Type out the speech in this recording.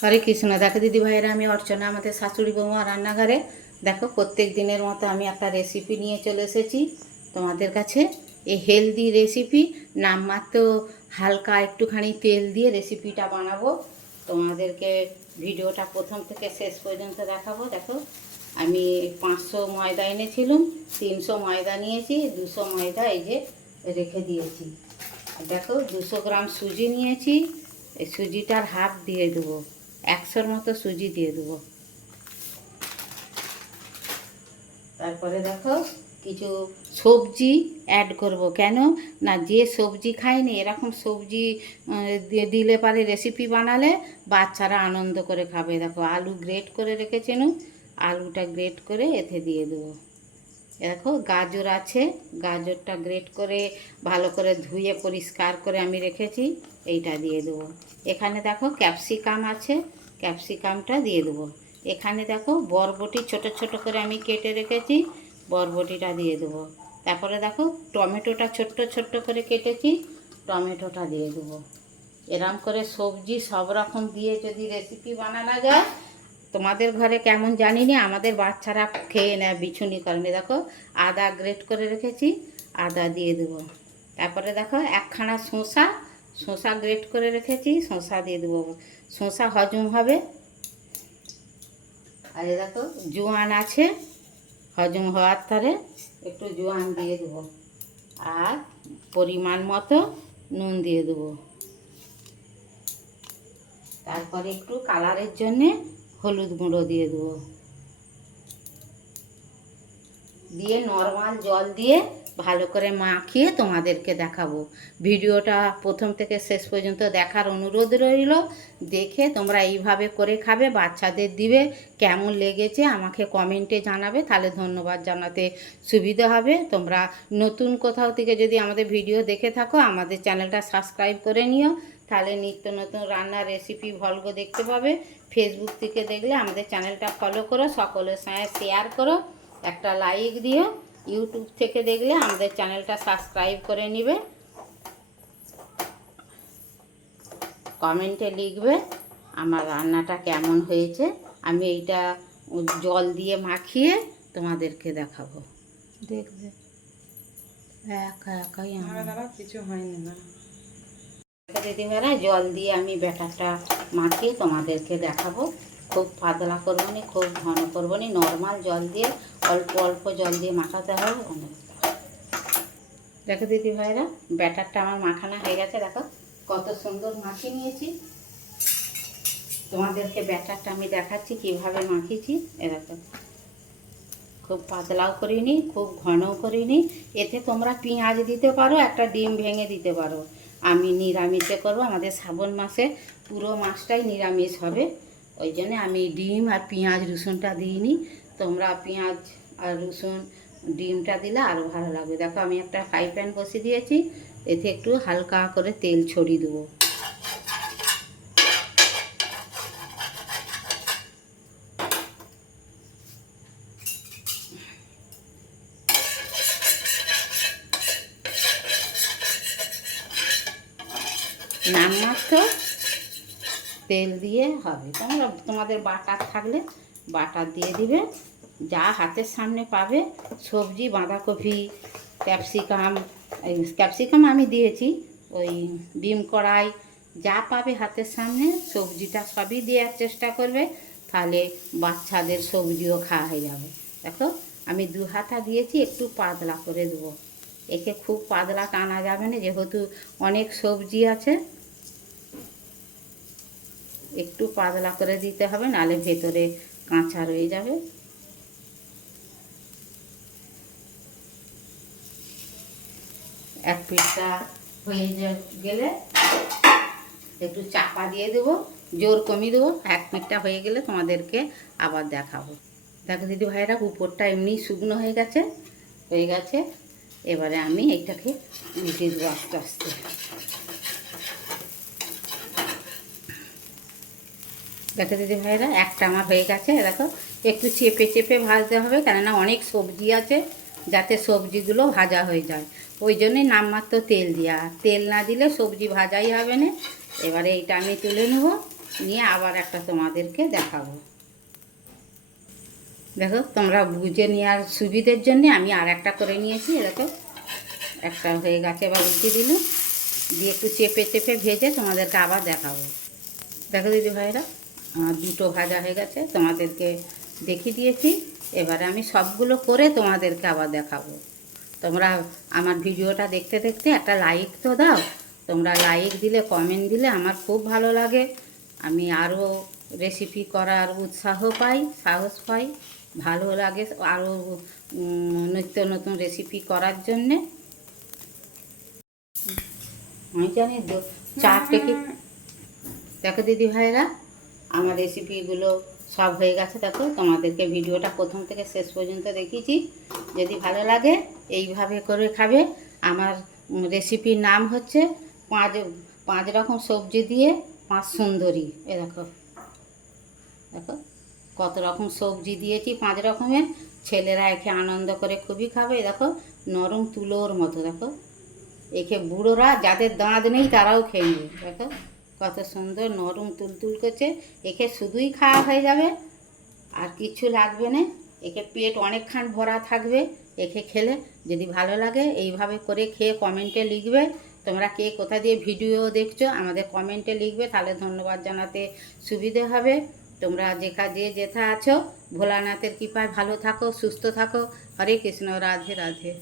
হরে কৃষ্ণ। দেখো দিদি ভাইয়েরা, আমি অর্চনা, আমাদের শাশুড়ি বৌমা রান্নাঘরে। দেখো প্রত্যেক দিনের মতো আমি একটা রেসিপি নিয়ে চলে এসেছি তোমাদের কাছে। এই হেলদি রেসিপি, নামমাত্র হালকা একটুখানি তেল দিয়ে রেসিপিটা বানাবো। তোমাদেরকে ভিডিওটা প্রথম থেকে শেষ পর্যন্ত দেখাবো। দেখো আমি 500 ময়দা এনেছিলাম, 300 ময়দা নিয়েছি, 200 ময়দা এই যে রেখে দিয়েছি। দেখো 200 গ্রাম সুজি নিয়েছি, এই সুজিটার হাফ দিয়ে দেবো, 100-র মতো সুজি দিয়ে দেবো। তারপরে দেখো কিছু সবজি অ্যাড করব। কেন না, যে সবজি খায়নি এরকম সবজি দিলে পারে রেসিপি বানালে বাচ্চারা আনন্দ করে খাবে। দেখো আলু গ্রেট করে রেখেছেন, আলুটা গ্রেট করে এতে দিয়ে দেবো। দেখো গাজর আছে, গাজরটা গ্রেট করে ভালো করে ধুয়ে পরিষ্কার করে আমি রেখেছি, এইটা দিয়ে দেবো। এখানে দেখো ক্যাপসিকাম আছে, ক্যাপসিকামটা দিয়ে দেবো। এখানে দেখো বরবটি ছোট ছোট করে আমি কেটে রেখেছি, বরবটিটা দিয়ে দেবো। তারপরে দেখো টমেটোটা ছোট্ট ছোট্ট করে কেটেছি, টমেটোটা দিয়ে দেবো। এরম করে সবজি সব রকম দিয়ে যদি রেসিপি বানানো যায়, তোমাদের ঘরে কেমন জানি না, আমাদের বাচ্চারা খেয়ে নেয়, বিছুনি করেনি। দেখো আদা গ্রেট করে রেখেছি, আদা দিয়ে দেবো। তারপরে দেখো একখানা শসা, শসা গ্রেট করে রেখেছি, শসা দিয়ে দেবো, শসা হজম হবে। আর দেখো জোয়ান আছে, হজম হওয়ার তারে একটু জোয়ান দিয়ে দেবো। আর পরিমাণ মতো নুন দিয়ে দেবো। তারপরে একটু কালারের জন্যে হলুদ গুঁড়ো দিয়ে দেবো। দিয়ে নর্মাল জল দিয়ে ভালো করে মাখিয়ে তোমাদেরকে দেখাবো। ভিডিওটা প্রথম থেকে শেষ পর্যন্ত দেখার অনুরোধ রইল। দেখে তোমরা এইভাবে করে খাবে, বাচ্চাদের দিবে। কেমন লেগেছে আমাকে কমেন্টে জানাবে, তাহলে ধন্যবাদ জানাতে সুবিধা হবে। তোমরা নতুন কোথাও থেকে যদি আমাদের ভিডিও দেখে থাকো, আমাদের চ্যানেলটা সাবস্ক্রাইব করে নিও, তাহলে নিত্য নতুন রান্নার রেসিপি ভলগ দেখতে পাবে। ফেসবুক থেকে দেখলে আমাদের চ্যানেলটা ফলো করো, সকলের সঙ্গে শেয়ার করো, একটা লাইক দিও। ইউটিউব থেকে দেখলে আমাদের চ্যানেলটা সাবস্ক্রাইব করে নেবে, কমেন্টে লিখবে আমার রান্নাটা কেমন হয়েছে। আমি এইটা জল দিয়ে মাখিয়ে তোমাদেরকে দেখাবো, দেখবে একা একাই কিছু হয়নি না। দিদিমেরা জল দিয়ে আমি ব্যাটারটা মাখিয়ে তোমাদেরকে দেখাবো। খুব পাতলা করবো নি, খুব ঘন করবো নি, নর্মাল জল দিয়ে অল্প অল্প জল দিয়ে মাখাতে হবে। অনেক দেখো দিদি ভাইরা, ব্যাটারটা আমার মাখানো হয়ে গেছে। দেখো কত সুন্দর মাখিয়ে নিয়েছি। তোমাদেরকে ব্যাটারটা আমি দেখাচ্ছি কিভাবে মাখিয়েছি। এরকম খুব পাতলাও করিনি, খুব ঘনও করিনি। এতে তোমরা পেঁয়াজ দিতে পারো, একটা ডিম ভেঙে দিতে পারো। আমি নিরামিষে করবো, আমাদের শ্রাবণ মাসে পুরো মাসটাই নিরামিষ হবে, ওই জন্যে আমি ডিম আর পেঁয়াজ রসুনটা দিইনি। তোমরা পেঁয়াজ আর রসুন ডিমটা দিলে আরও ভালো লাগবে। দেখো আমি একটা ফ্রাই প্যান বসিয়ে দিয়েছি, এতে একটু হালকা করে তেল ছড়িয়ে দেবো। নামমাত্র তেল দিয়ে হবে। তোমরা তোমাদের বাটার থাকলে বাটার দিয়ে দিবে, যা হাতের সামনে পাবে সবজি, বাঁধাকপি, ক্যাপসিকাম, ক্যাপসিকাম আমি দিয়েছি, ওই ডিম কড়াই, যা পাবে হাতের সামনে সবজিটা সবই দেওয়ার চেষ্টা করবে, তাহলে বাচ্চাদের সবজিও খাওয়া হয়ে যাবে। দেখো আমি 2 হাতা দিয়েছি, একটু পাতলা করে দেবো। একে খুব পাতলা টানা যাবে না, যেহেতু অনেক সবজি আছে, একটু পাতলা করে দিতে হবে, নালে ভেতরে কাঁচা রয়ে যাবে। এক পিঠটা হয়ে গেলে একটু চাপা দিয়ে দেবো, জোর কমিয়ে দেবো। এক পিঠটা হয়ে গেলে তোমাদেরকে আবার দেখাবো। দেখো দিদি ভাইরা, উপরটা এমনি শুকনো হয়ে গেছে, এবারে আমি এইটাকে উল্টে দেবো আস্তে আস্তে। দেখো দিদি ভাইরা, একটা আমার হয়ে গেছে। দেখো একটু চেপে চেপে ভাজতে হবে, কেননা অনেক সবজি আছে, যাতে সবজিগুলো ভাজা হয়ে যায়। ওই জন্যই নামমাত্র তেল দেওয়া, তেল না দিলে সবজি ভাজাই হবে না। এবারে এইটা আমি তুলে নেব। নিয়ে আবার একটা তোমাদেরকে দেখাবো। দেখো তোমরা বুঝে নেওয়ার সুবিধের জন্য আমি আর একটা করে নিয়েছি। দেখো একটা হয়ে গেছে, এবার উল্টে দিলাম, দিয়ে একটু চেপে চেপে ভেজে তোমাদেরকে আবার দেখাবো। দেখো দিদি ভাইরা, আমার দুটো ভাজা হয়ে গেছে, তোমাদেরকে দেখিয়ে দিয়েছি। এবারে আমি সবগুলো করে তোমাদেরকে আবার দেখাবো। তোমরা আমার ভিডিওটা দেখতে দেখতে একটা লাইক তো দাও। তোমরা লাইক দিলে, কমেন্ট দিলে আমার খুব ভালো লাগে। আমি আরও রেসিপি করার উৎসাহ পাই, সাহস পাই, ভালো লাগে আরও নিত্য নতুন রেসিপি করার জন্যে। আমি জানি 4 কি। দেখো দিদি ভাইরা, আমার রেসিপিগুলো সব হয়ে গেছে। দেখো তোমাদেরকে ভিডিওটা প্রথম থেকে শেষ পর্যন্ত দেখিয়েছি। যদি ভালো লাগে এইভাবে করে খাবে। আমার রেসিপির নাম হচ্ছে পাঁচ রকম সবজি দিয়ে 5 সুন্দরী। এ দেখো, দেখো কত রকম সবজি দিয়েছি, 5 রকমের। ছেলেরা একে আনন্দ করে খুবই খাবে। দেখো নরম তুলোর মতো। দেখো একে বুড়োরা, যাদের দাঁত নেই তারাও খেয়ে নেবে। দেখো কত সুন্দর নরম তুলতুল করছে। একে শুধুই খাওয়া হয়ে যাবে, আর কিছু লাগবে না। একে পেট অনেকক্ষণ ভরা থাকবে একে খেলে। যদি ভালো লাগে এইভাবে করে খেয়ে কমেন্টে লিখবে। তোমরা কে কোথা দিয়ে ভিডিও দেখছো আমাদের কমেন্টে লিখবে, তাহলে ধন্যবাদ জানাতে সুবিধে হবে। তোমরা যেথা আছো ভোলানাথের কৃপায় ভালো থাকো, সুস্থ থাকো। হরে কৃষ্ণ, রাধে রাধে।